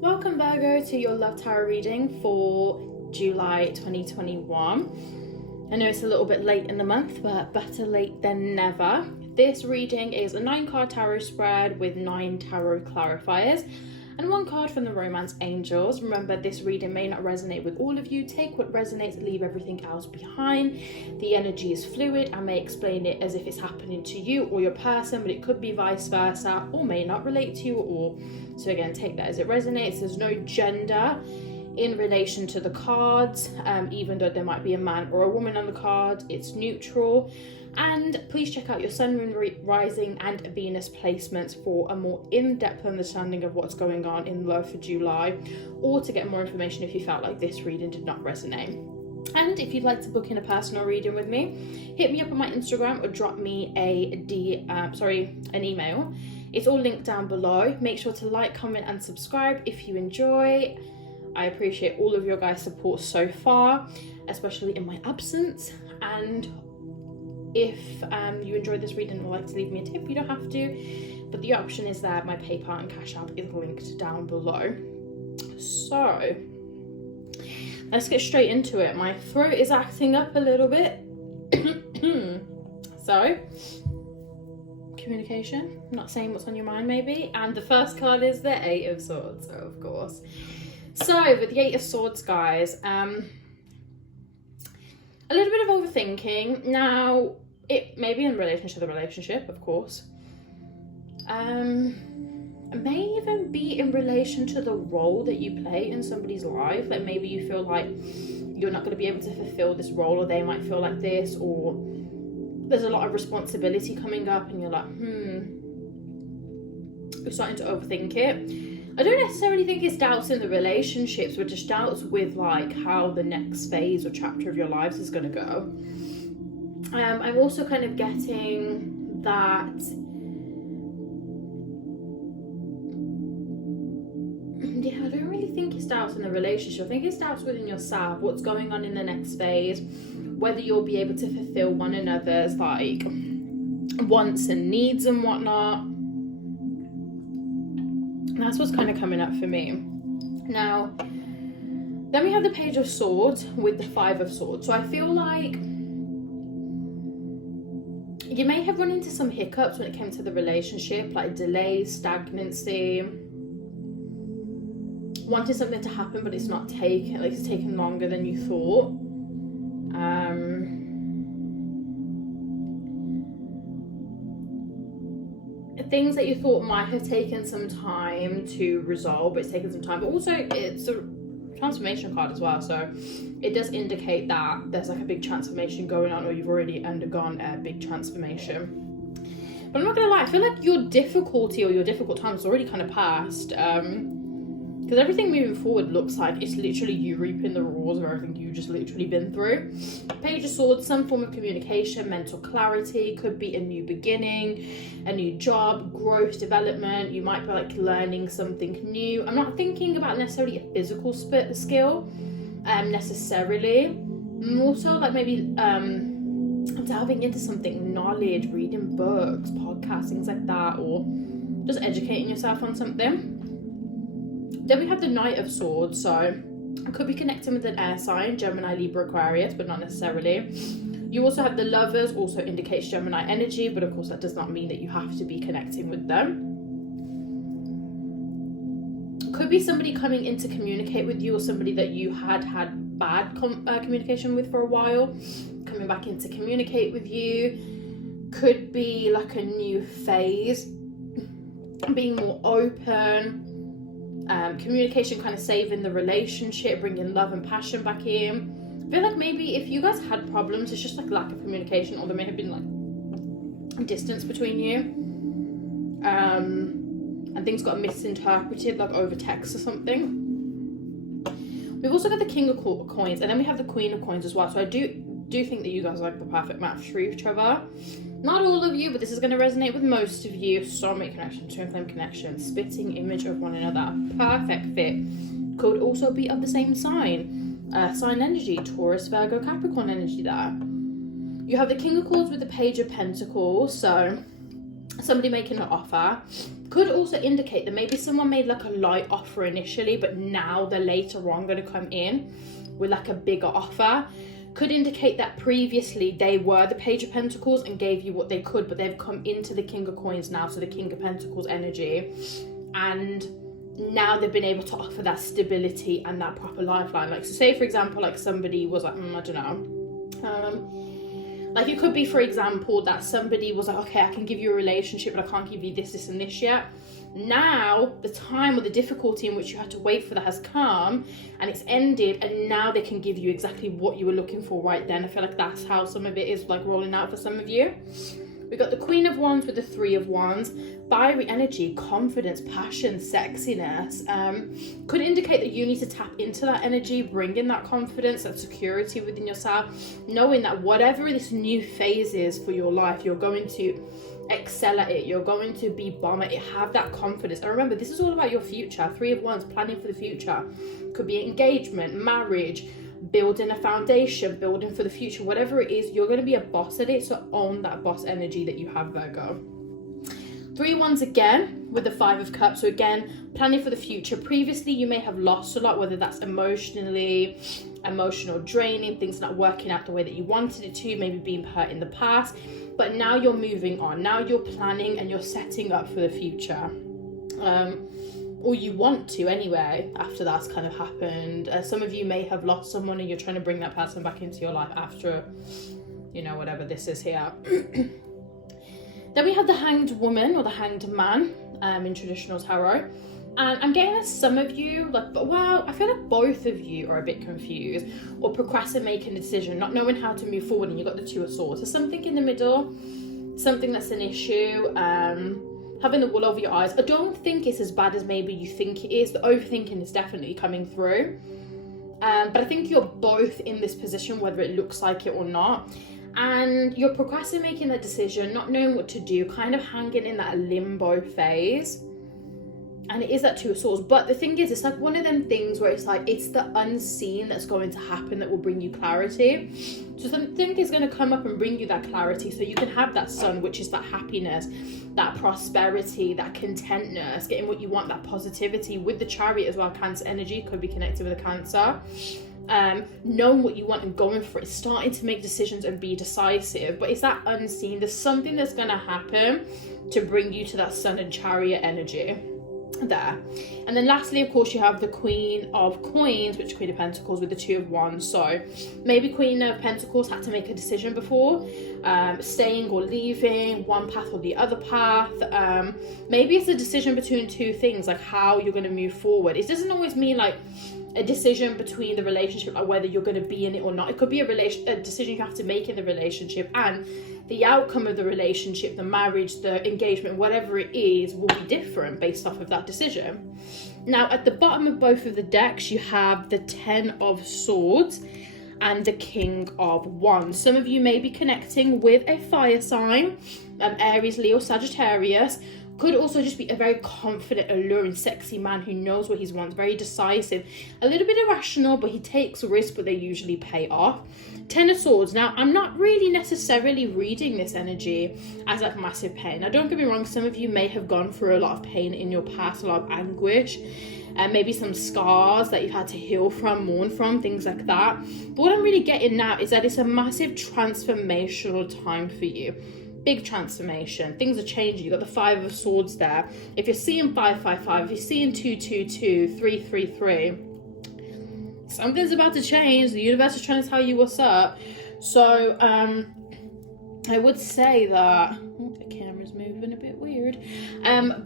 Welcome Virgo to your love tarot reading for July 2021. I know it's a little bit late in the month, but better late than never. This reading is a 9-card tarot spread with 9 tarot clarifiers and 1 card from the Romance Angels. Remember, this reading may not resonate with all of you. Take what resonates, leave everything else behind. The energy is fluid. I may explain it as if it's happening to you or your person, but it could be vice versa or may not relate to you at all. So again, take that as it resonates. There's no gender in relation to the cards, even though there might be a man or a woman on the card. It's neutral. And please check out your Sun, Moon, Rising and Venus placements for a more in-depth understanding of what's going on in love for July, or to get more information if you felt like this reading did not resonate. And if you'd like to book in a personal reading with me, hit me up on my Instagram or drop me an email. It's all linked down below. Make sure to like, comment and subscribe if you enjoy. I appreciate all of your guys' support so far, especially in my absence. And if you enjoyed this reading and would like to leave me a tip, you don't have to, but the option is there. My PayPal and Cash App is linked down below. So let's get straight into it. My throat is acting up a little bit. So, communication, not saying what's on your mind maybe. And the first card is the 8 of Swords, of course. So with the 8 of Swords, guys, a little bit of overthinking. Now, it may be in relation to the relationship, of course. It may even be in relation to the role that you play in somebody's life. Like maybe you feel like you're not going to be able to fulfill this role, or they might feel like this, or there's a lot of responsibility coming up and you're like, you're starting to overthink it. I don't necessarily think it's doubts in the relationships, but just doubts with like how the next phase or chapter of your lives is going to go. I'm also kind of getting that I don't really think it's doubts in the relationship. I think it's doubts within yourself, what's going on in the next phase, whether you'll be able to fulfill one another's like wants and needs and whatnot. That's what's kind of coming up for me. Now, then we have the Page of Swords with the 5 of Swords. So I feel like you may have run into some hiccups when it came to the relationship, like delays, stagnancy, wanting something to happen but it's not taking, like it's taken longer than you thought. Things that you thought might have taken some time to resolve, but it's taken some time. But also it's a transformation card as well, so it does indicate that there's like a big transformation going on, or you've already undergone a big transformation. But I'm not gonna lie, I feel like your difficulty or your difficult time is already kind of past, because everything moving forward looks like it's literally you reaping the rewards of everything you've just literally been through. Page of Swords, some form of communication, mental clarity, could be a new beginning, a new job, growth, development. You might be like learning something new. I'm not thinking about necessarily a physical skill necessarily, more so like maybe delving into something, knowledge, reading books, podcasts, things like that, or just educating yourself on something. Then we have the Knight of Swords, so it could be connecting with an air sign, Gemini, Libra, Aquarius, but not necessarily. You also have the Lovers, also indicates Gemini energy, but of course that does not mean that you have to be connecting with them. Could be somebody coming in to communicate with you, or somebody that you had bad communication with for a while, coming back in to communicate with you. Could be like a new phase, being more open. Communication kind of saving the relationship, bringing love and passion back in. I feel like maybe if you guys had problems, it's just like lack of communication, or there may have been like distance between you, and things got misinterpreted, like over text or something. We've also got the King of Coins, and then we have the Queen of Coins as well. So I do think that you guys are like the perfect match for each other. Not all of you, but this is going to resonate with most of you. Soulmate connection, twin flame connection, spitting image of one another, perfect fit. Could also be of the same sign, sign energy, Taurus, Virgo, Capricorn energy there. You have the King of Swords with the Page of Pentacles, so somebody making an offer. Could also indicate that maybe someone made like a light offer initially, but now they're later on going to come in with like a bigger offer. Could indicate that previously they were the Page of Pentacles and gave you what they could, but they've come into the King of Coins now, so the King of Pentacles energy, and now they've been able to offer that stability and that proper lifeline. Like, so say for example, like somebody was like, I don't know, like it could be, for example, that somebody was like, okay, I can give you a relationship, but I can't give you this, this and this yet. Now the time or the difficulty in which you had to wait for that has come and it's ended, and now they can give you exactly what you were looking for right then. I feel like that's how some of it is like rolling out for some of you. We got the Queen of Wands with the Three of Wands. Fiery energy, confidence, passion, sexiness. Could indicate that you need to tap into that energy, bring in that confidence, that security within yourself, knowing that whatever this new phase is for your life, you're going to excel at it, you're going to be bomb at it, have that confidence. And remember, this is all about your future. Three of Wands, planning for the future. Could be engagement, marriage, building a foundation, building for the future, whatever it is, you're going to be a boss at it. So own that boss energy that you have, Virgo. Three Wands again with the Five of Cups. So again, planning for the future. Previously you may have lost a lot, whether that's emotional draining, things not working out the way that you wanted it to, maybe being hurt in the past, but now you're moving on. Now you're planning and you're setting up for the future. Or you want to anyway, after that's kind of happened. Some of you may have lost someone and you're trying to bring that person back into your life after, you know, whatever this is here. Then we have the Hanged Woman or the Hanged Man in traditional tarot. And I'm getting that some of you, like, but wow, I feel like both of you are a bit confused or procrastinating making a decision, not knowing how to move forward, and you've got the Two of Swords. So something in the middle, something that's an issue, having the wool over your eyes. I don't think it's as bad as maybe you think it is. The overthinking is definitely coming through. But I think you're both in this position, whether it looks like it or not. And you're procrastinating making that decision, not knowing what to do, kind of hanging in that limbo phase. And it is that Two of Swords. But the thing is, it's like one of them things where it's like, it's the unseen that's going to happen that will bring you clarity. So something is going to come up and bring you that clarity so you can have that sun, which is that happiness, that prosperity, that contentness, getting what you want, that positivity. With the Chariot as well, Cancer energy could be connected with a Cancer. Knowing what you want and going for it, starting to make decisions and be decisive. But it's that unseen. There's something that's going to happen to bring you to that Sun and Chariot energy there. And then lastly, of course, you have the Queen of Coins, which is Queen of Pentacles with the Two of Wands. So maybe Queen of Pentacles had to make a decision before, staying or leaving, one path or the other path. Maybe it's a decision between two things, like how you're going to move forward. It doesn't always mean like a decision between the relationship, like whether you're going to be in it or not. It could be a decision you have to make in the relationship, and the outcome of the relationship, the marriage, the engagement, whatever it is, will be different based off of that decision. Now, at the bottom of both of the decks, you have the Ten of Swords and the King of Wands. Some of you may be connecting with a fire sign, Aries, Leo, Sagittarius. Could also just be a very confident, alluring, sexy man who knows what he wants, very decisive, a little bit irrational, but he takes risks, but they usually pay off. Ten of Swords. Now, I'm not really necessarily reading this energy as like massive pain. Now, don't get me wrong, some of you may have gone through a lot of pain in your past, a lot of anguish, and maybe some scars that you've had to heal from, mourn from, things like that. But what I'm really getting now is that it's a massive transformational time for you. Big transformation. Things are changing. You've got the Five of Swords there. If you're seeing 555, if you're seeing 222, 333, something's about to change. The universe is trying to tell you what's up. So I would say that the camera's moving a bit weird,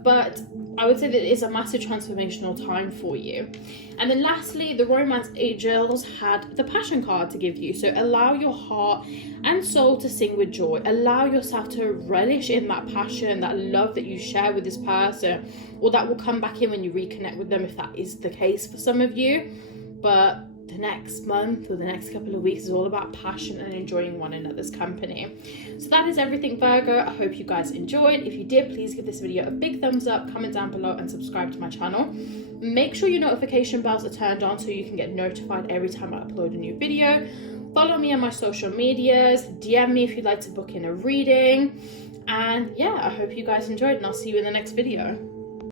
but I would say that it's a massive transformational time for you. And then lastly, the Romance Angels had the Passion card to give you. So allow your heart and soul to sing with joy. Allow yourself to relish in that passion, that love that you share with this person, or that will come back in when you reconnect with them, if that is the case for some of you. But the next month or the next couple of weeks is all about passion and enjoying one another's company. So that is everything, Virgo. I hope you guys enjoyed. If you did, please give this video a big thumbs up, comment down below, and subscribe to my channel. Make sure your notification bells are turned on so you can get notified every time I upload a new video. Follow me on my social medias, DM me if you'd like to book in a reading. And yeah, I hope you guys enjoyed, and I'll see you in the next video.